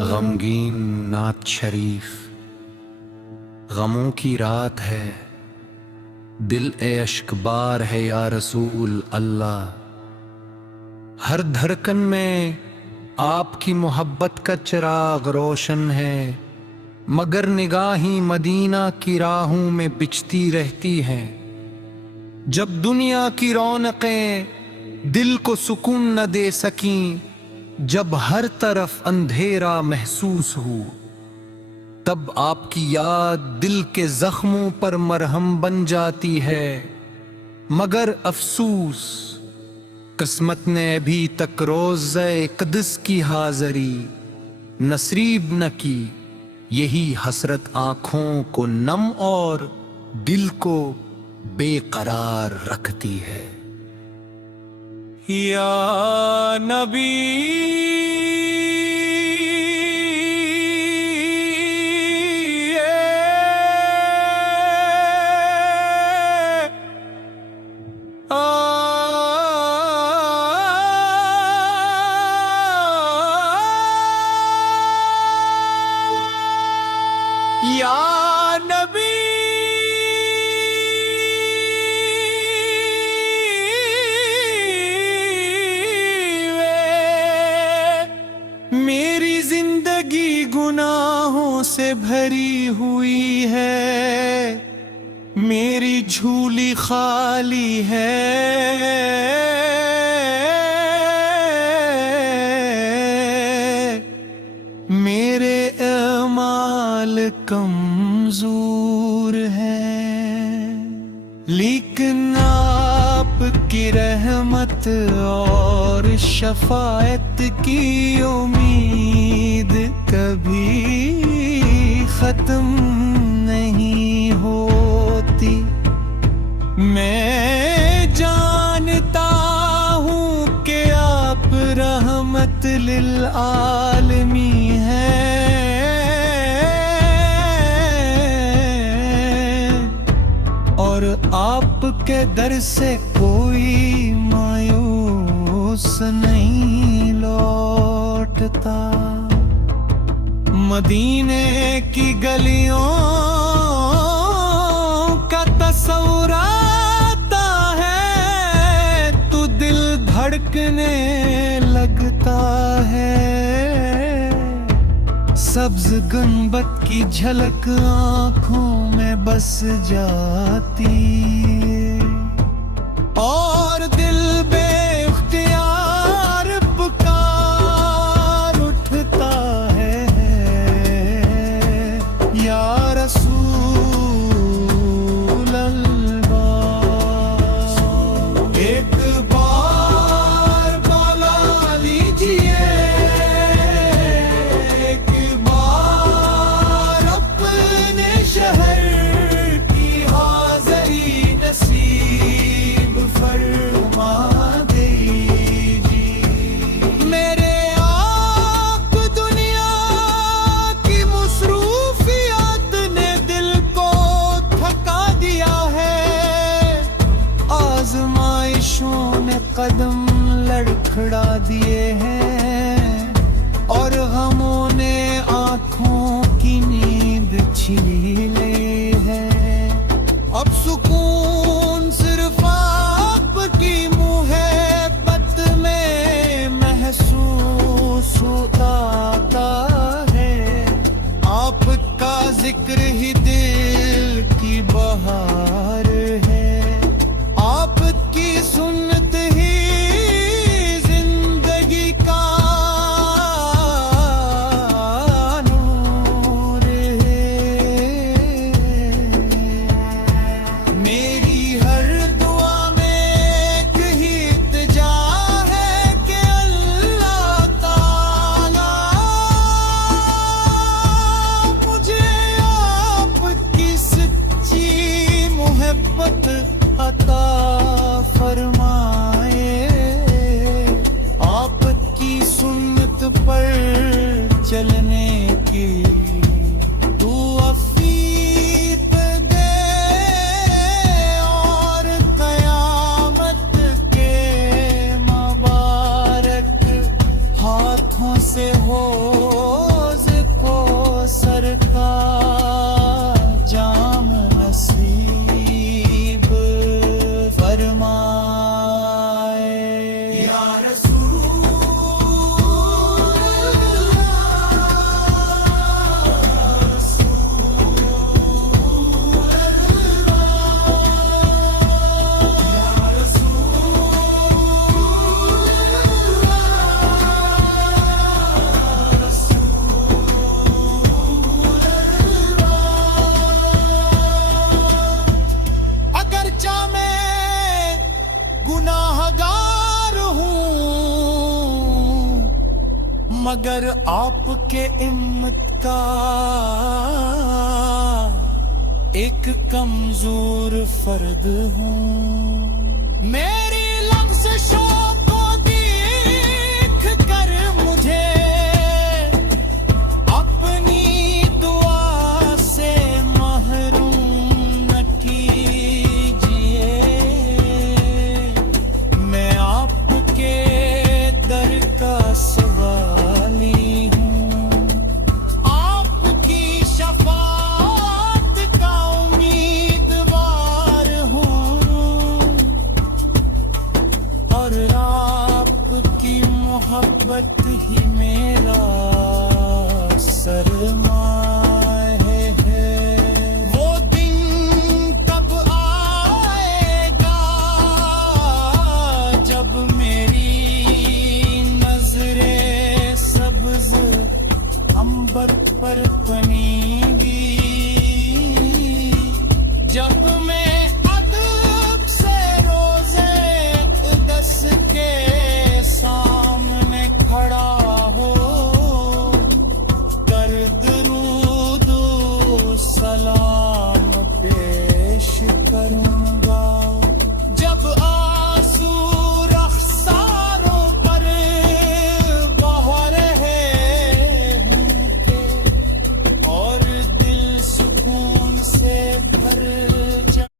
غمگین نعت شریف، غموں کی رات ہے، دل اشک بار ہے یا رسول اللہ۔ ہر دھڑکن میں آپ کی محبت کا چراغ روشن ہے، مگر نگاہیں مدینہ کی راہوں میں بچتی رہتی ہیں۔ جب دنیا کی رونقیں دل کو سکون نہ دے سکیں، جب ہر طرف اندھیرا محسوس ہو، تب آپ کی یاد دل کے زخموں پر مرہم بن جاتی ہے۔ مگر افسوس، قسمت نے ابھی تک روضہ قدس کی حاضری نصیب نہ کی۔ یہی حسرت آنکھوں کو نم اور دل کو بے قرار رکھتی ہے۔ یا نبی یا نبی میری زندگی گناہوں سے بھری ہوئی ہے، میری جھولی خالی ہے، میرے اعمال کمزور ہیں، لیکن آپ کی رحمت اور شفاعت کی امید کبھی ختم نہیں ہوتی۔ میں جانتا ہوں کہ آپ رحمت للعالمین ہیں، اور آپ کے در سے کوئی مایوس نہیں لوٹتا۔ مدینے کی گلیوں کا تصور آتا ہے تو دل دھڑکنے لگتا ہے، سبز گنبد کی جھلک آنکھوں میں بس جاتی، اور دل بے اختیار پکار اٹھتا ہے، یا رسول اللہ۔ ایک بار بولا لیجیے، ایک بار اپنے شہر کی حاضری نصیب فرما دیجیے۔ میرے آپ دنیا کی مصروفیات نے دل کو تھکا دیا ہے، آزمائشوں نے قدم لڑکھڑا دیے ہیں، اور غموں نے آنکھوں کی نیند چھین لی ہے۔ اب سکون صرف آپ کی محبت میں محسوس ہوتا ہے، آپ کا ذکر ہی دل کی بہار ہے، آپ کی سنت ہی زندگی کا نور ہے۔ میری ہر دعا میں ایک ہی التجا ہے کہ اللہ تعالی مجھے آپ کی سچی محبت عطا فرمائے، آپ کی سنت پر چلنے کی توفیق دے، اور قیامت کے مبارک ہاتھوں سے ہو مگر آپ کے امت کا ایک کمزور فرد ہوں. میری لفزشوں کو دیکھ کر مجھے اپنی دعا سے محروم نہ کیجیے. میں آپ کے در کا سوالی ہوں, آپ کی شفاعت کا امیدوار ہوں, اور آپ کی محبت ہی میرا سرمایہ ہے. وہ دن کب آئے گا جب میری نظریں سبز عنبر پر